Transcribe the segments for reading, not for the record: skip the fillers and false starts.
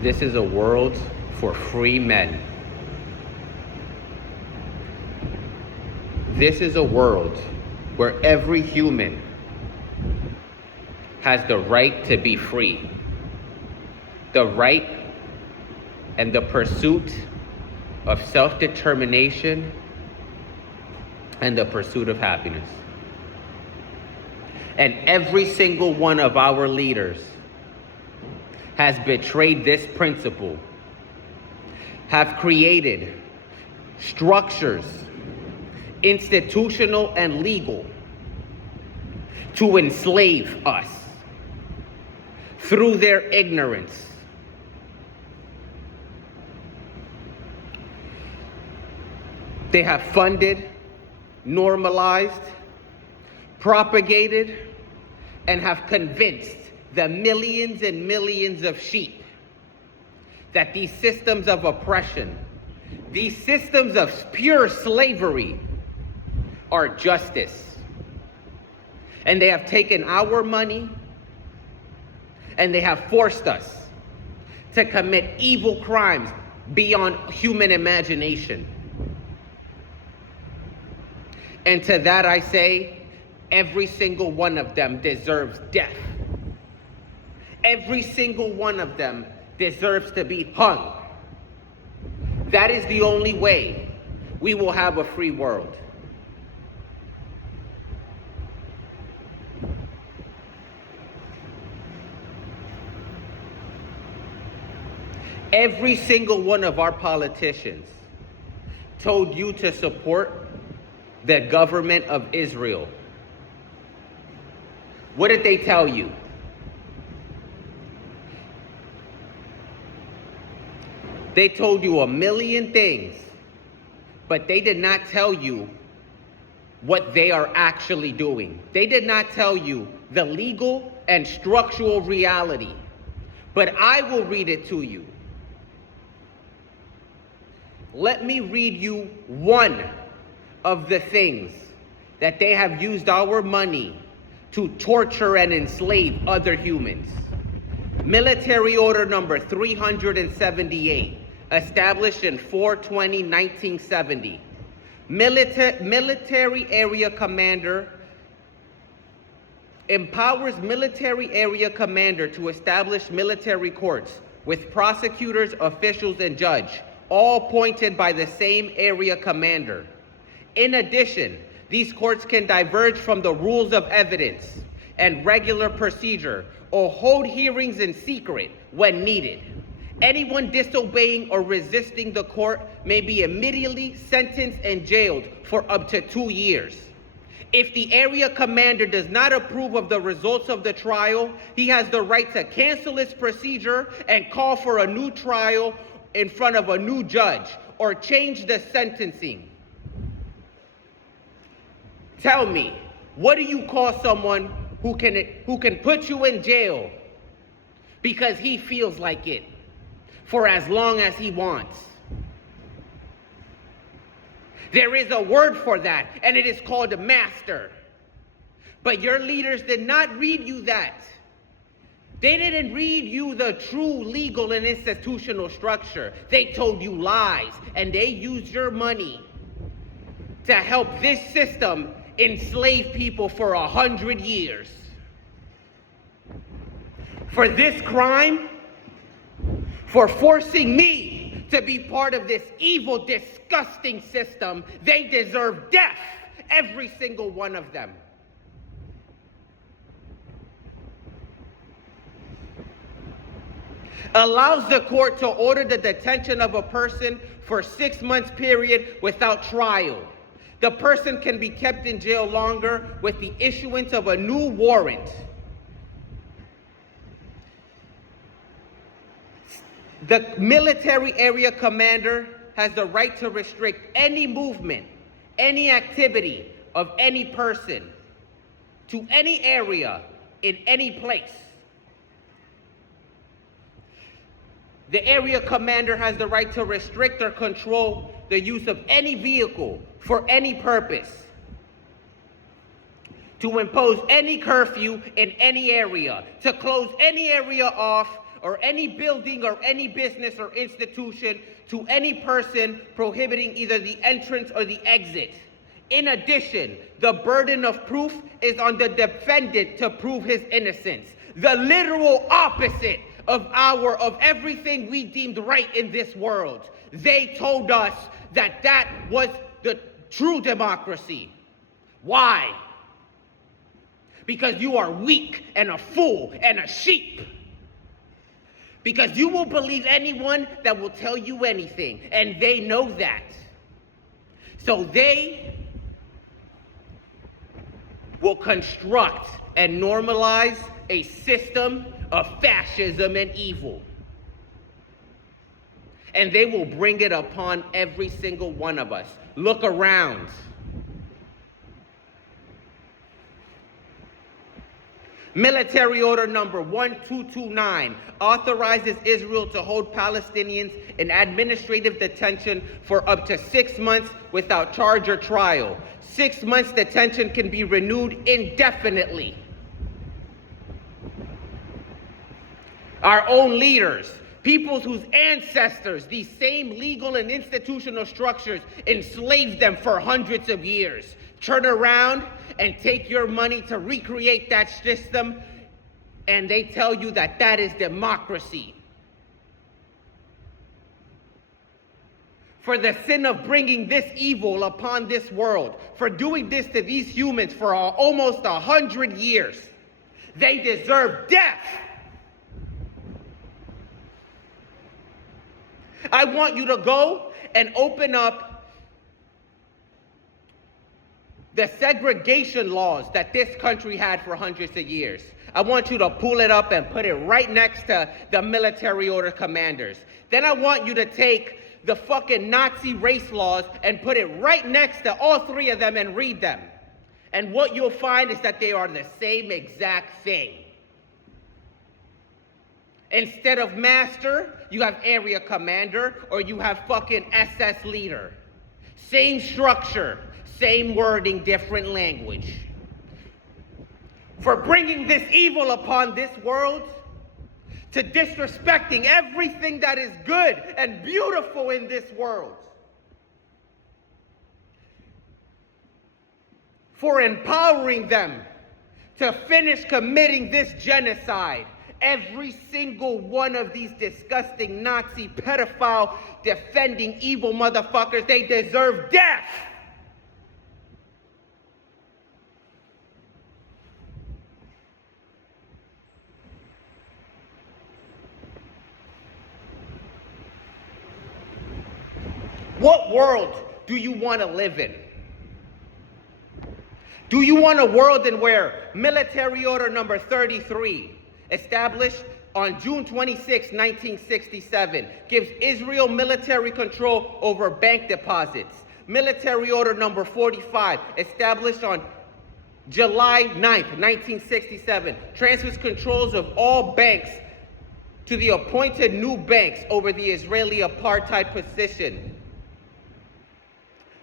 This is a world for free men. This is a world where every human has the right to be free. The right and the pursuit of self-determination and the pursuit of happiness. And every single one of our leaders has betrayed this principle, have created structures, institutional and legal, to enslave us through their ignorance. They have funded, normalized, propagated, and have convinced the millions and millions of sheep that these systems of oppression, these systems of pure slavery, are justice. And they have taken our money and they have forced us to commit evil crimes beyond human imagination. And to that I say, every single one of them deserves death. Every single one of them deserves to be hung. That is the only way we will have a free world. Every single one of our politicians told you to support the government of Israel. What did they tell you? They told you a million things, but they did not tell you what they are actually doing. They did not tell you the legal and structural reality, but I will read it to you. Let me read you one of the things that they have used our money to torture and enslave other humans. Military Order number 378, established in 4/20/1970. Military Area Commander empowers military area commander to establish military courts with prosecutors, officials, and judge, all appointed by the same area commander. In addition, these courts can diverge from the rules of evidence and regular procedure or hold hearings in secret when needed. Anyone disobeying or resisting the court may be immediately sentenced and jailed for up to 2 years. If the area commander does not approve of the results of the trial, he has the right to cancel his procedure and call for a new trial in front of a new judge or change the sentencing. Tell me, what do you call someone who can put you in jail because he feels like it for as long as he wants? There is a word for that, and it is called a master. But your leaders did not read you that. They didn't read you the true legal and institutional structure. They told you lies, and they used your money to help this system enslave people for 100 years. For this crime, for forcing me to be part of this evil, disgusting system, they deserve death, every single one of them. Allows the court to order the detention of a person for 6 months period without trial. The person can be kept in jail longer with the issuance of a new warrant. The military area commander has the right to restrict any movement, any activity of any person to any area in any place. The area commander has the right to restrict or control the use of any vehicle for any purpose, to impose any curfew in any area, to close any area off or any building or any business or institution to any person prohibiting either the entrance or the exit. In addition, the burden of proof is on the defendant to prove his innocence. The literal opposite of everything we deemed right in this world. They told us that that was the true democracy. Why? Because you are weak and a fool and a sheep. Because you will believe anyone that will tell you anything, and they know that. So they will construct and normalize a system of fascism and evil. And they will bring it upon every single one of us. Look around. Military Order number 1229 authorizes Israel to hold Palestinians in administrative detention for up to 6 months without charge or trial. 6 months detention can be renewed indefinitely. Our own leaders, peoples whose ancestors, these same legal and institutional structures, enslaved them for hundreds of years, turn around and take your money to recreate that system, and they tell you that that is democracy. For the sin of bringing this evil upon this world, for doing this to these humans for almost 100 years, they deserve death. I want you to go and open up the segregation laws that this country had for hundreds of years. I want you to pull it up and put it right next to the military order commanders. Then I want you to take the fucking Nazi race laws and put it right next to all three of them and read them. And what you'll find is that they are the same exact thing. Instead of master, you have area commander, or you have fucking SS leader. Same structure, same wording, different language. For bringing this evil upon this world, to disrespecting everything that is good and beautiful in this world. For empowering them to finish committing this genocide. Every single one of these disgusting Nazi, pedophile, defending evil motherfuckers, they deserve death. What world do you want to live in? Do you want a world in where military order number 33, established on June 26, 1967, gives Israel military control over bank deposits? Military order number 45, established on July 9th, 1967, transfers controls of all banks to the appointed new banks over the Israeli apartheid position.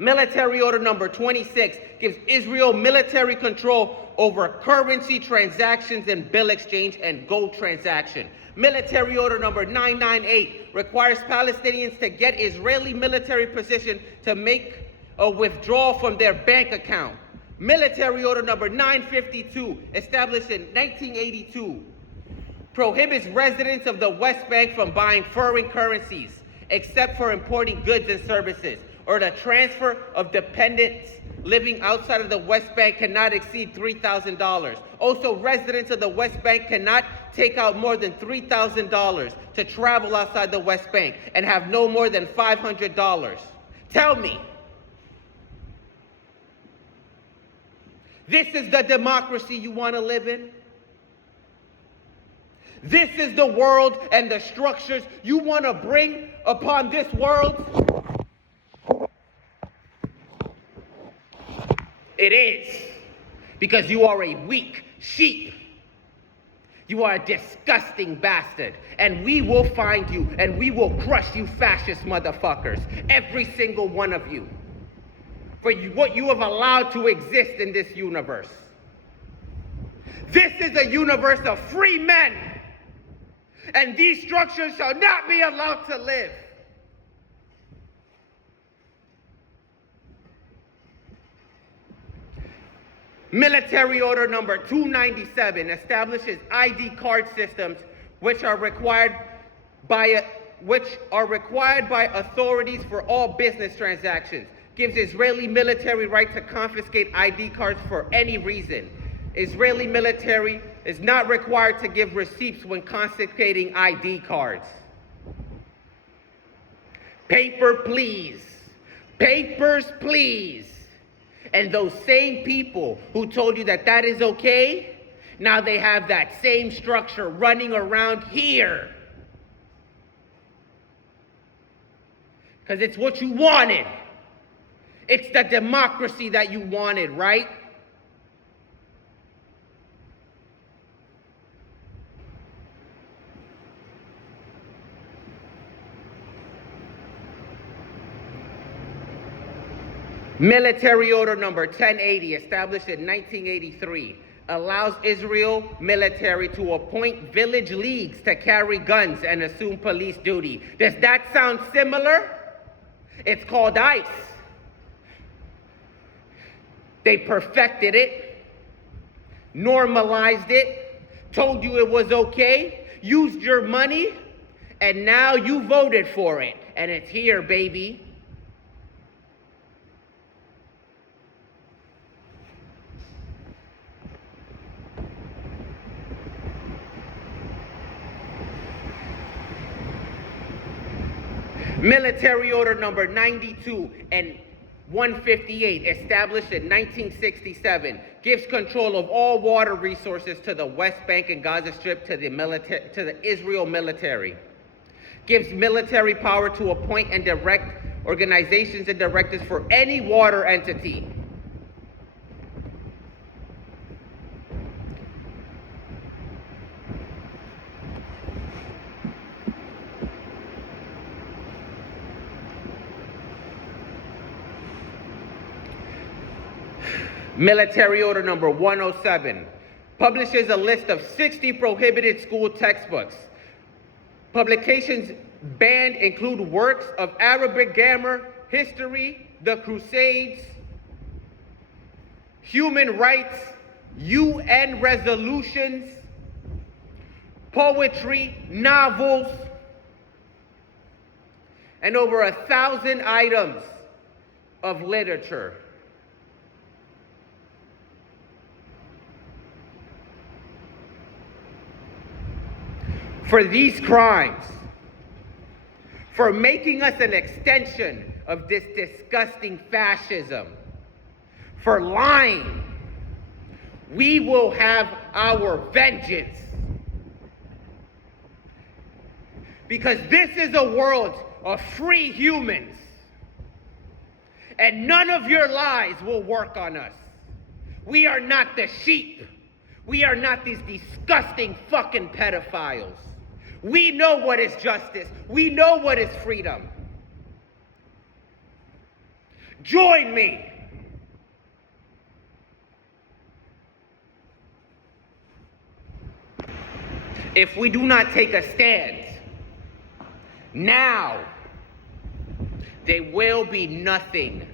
Military order number 26 gives Israel military control over currency transactions and bill exchange and gold transaction. Military order number 998 requires Palestinians to get Israeli military position to make a withdrawal from their bank account. Military order number 952, established in 1982, prohibits residents of the West Bank from buying foreign currencies, except for importing goods and services, or the transfer of dependents living outside of the West Bank cannot exceed $3,000. Also, residents of the West Bank cannot take out more than $3,000 to travel outside the West Bank and have no more than $500. Tell me, this is the democracy you want to live in? This is the world and the structures you want to bring upon this world? It is, because you are a weak sheep. You are a disgusting bastard, and we will find you, and we will crush you fascist motherfuckers, every single one of you, for what you have allowed to exist in this universe. This is a universe of free men. and these structures shall not be allowed to live. Military Order number 297 establishes ID card systems which are required by authorities for all business transactions. Gives Israeli military right to confiscate ID cards for any reason. Israeli military is not required to give receipts when confiscating ID cards. Paper, please. Papers, please. And those same people who told you that that is okay, now they have that same structure running around here. Because it's what you wanted. It's the democracy that you wanted, right? Military Order number 1080, established in 1983, allows Israel military to appoint village leagues to carry guns and assume police duty. Does that sound similar? It's called ICE. They perfected it, normalized it, told you it was okay, used your money, and now you voted for it. And it's here, baby. Military Order number 92 and 158, established in 1967, gives control of all water resources to the West Bank and Gaza Strip to the Israel military. Gives military power to appoint and direct organizations and directors for any water entity. Military Order number 107 publishes a list of 60 prohibited school textbooks. Publications banned include works of Arabic grammar, history, the Crusades, human rights, UN resolutions, poetry, novels, and over 1,000 items of literature. For these crimes, for making us an extension of this disgusting fascism, for lying, we will have our vengeance. Because this is a world of free humans, and none of your lies will work on us. We are not the sheep. We are not these disgusting fucking pedophiles. We know what is justice. We know what is freedom. Join me. If we do not take a stand now, there will be nothing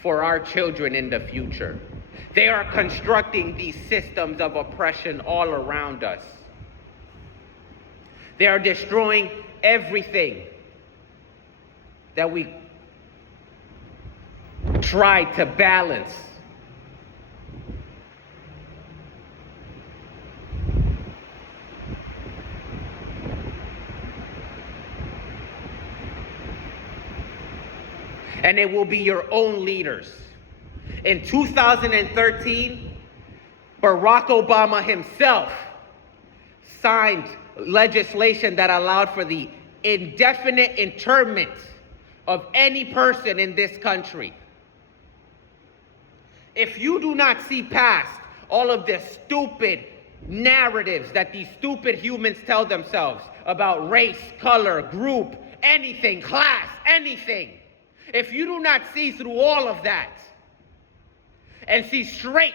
for our children in the future. They are constructing these systems of oppression all around us. They are destroying everything that we try to balance. And it will be your own leaders. In 2013, Barack Obama himself signed legislation that allowed for the indefinite internment of any person in this country. If you do not see past all of the stupid narratives that these stupid humans tell themselves about race, color, group, anything, class, anything, if you do not see through all of that and see straight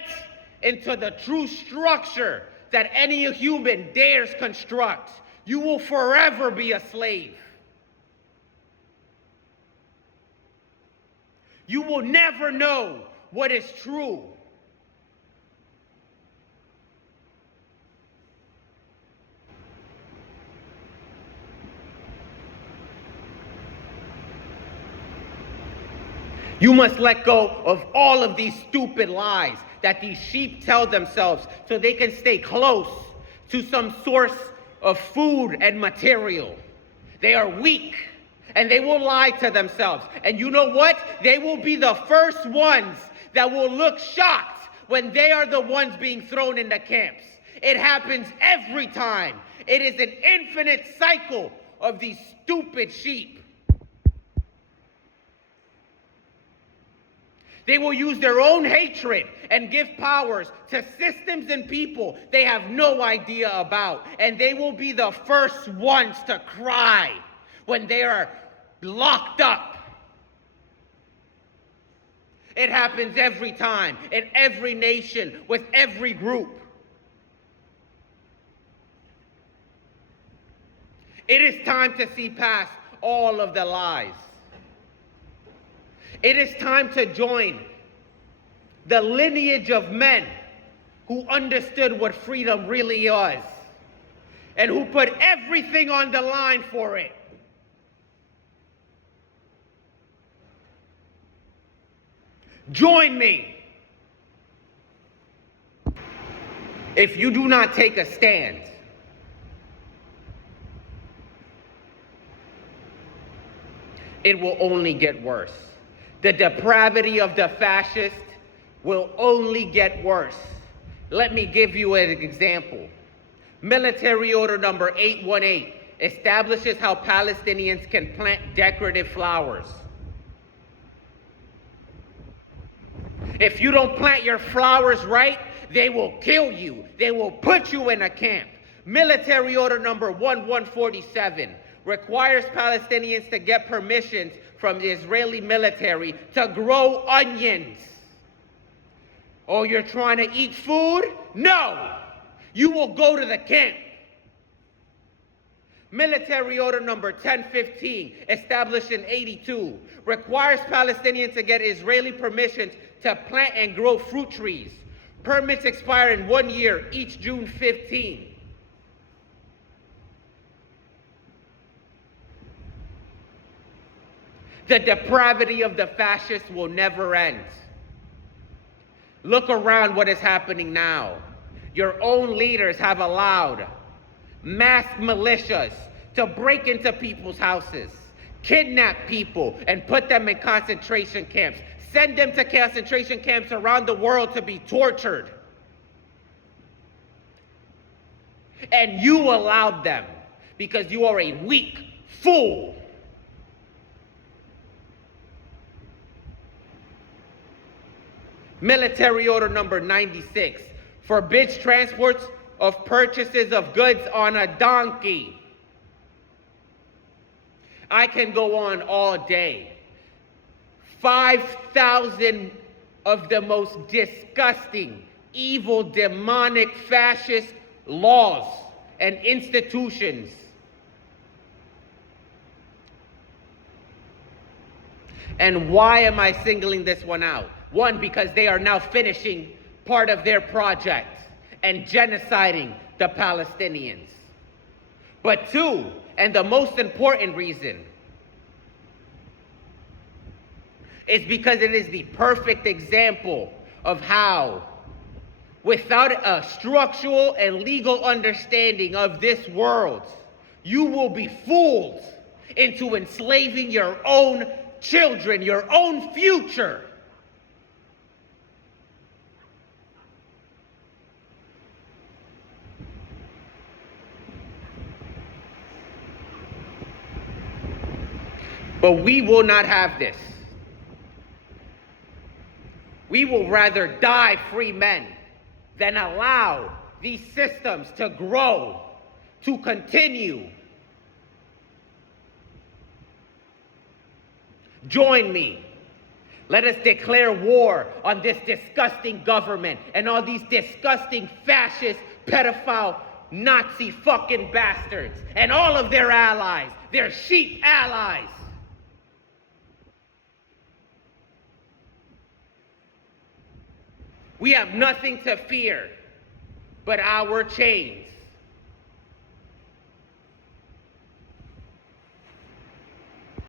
into the true structure that any human dares construct, You will forever be a slave. You will never know what is true. You must let go of all of these stupid lies that these sheep tell themselves so they can stay close to some source of food and material. They are weak and they will lie to themselves. And you know what? They will be the first ones that will look shocked when they are the ones being thrown into camps. It happens every time. It is an infinite cycle of these stupid sheep. They will use their own hatred and give powers to systems and people they have no idea about. And they will be the first ones to cry when they are locked up. It happens every time, in every nation, with every group. It is time to see past all of the lies. It is time to join the lineage of men who understood what freedom really was and who put everything on the line for it. Join me. If you do not take a stand, it will only get worse. The depravity of the fascists will only get worse. Let me give you an example. Military Order number 818 establishes how Palestinians can plant decorative flowers. If you don't plant your flowers right, they will kill you. They will put you in a camp. Military Order number 1147 requires Palestinians to get permissions from the Israeli military to grow onions. Oh, you're trying to eat food? No! You will go to the camp. Military Order number 1015, established in 82, requires Palestinians to get Israeli permissions to plant and grow fruit trees. Permits expire in 1 year, each June 15. The depravity of the fascists will never end. Look around what is happening now. Your own leaders have allowed masked militias to break into people's houses, kidnap people, and put them in concentration camps. Send them to concentration camps around the world to be tortured. And you allowed them because you are a weak fool. Military Order number 96 forbids transports of purchases of goods on a donkey. I can go on all day. 5,000 of the most disgusting, evil, demonic, fascist laws and institutions. And why am I singling this one out? One, because they are now finishing part of their project and genociding the Palestinians. But two, and the most important reason, is because it is the perfect example of how, without a structural and legal understanding of this world, you will be fooled into enslaving your own children, your own future. But we will not have this. We will rather die free men than allow these systems to grow, to continue. Join me. Let us declare war on this disgusting government and all these disgusting fascist, pedophile Nazi fucking bastards and all of their allies, their sheep allies. We have nothing to fear but our chains.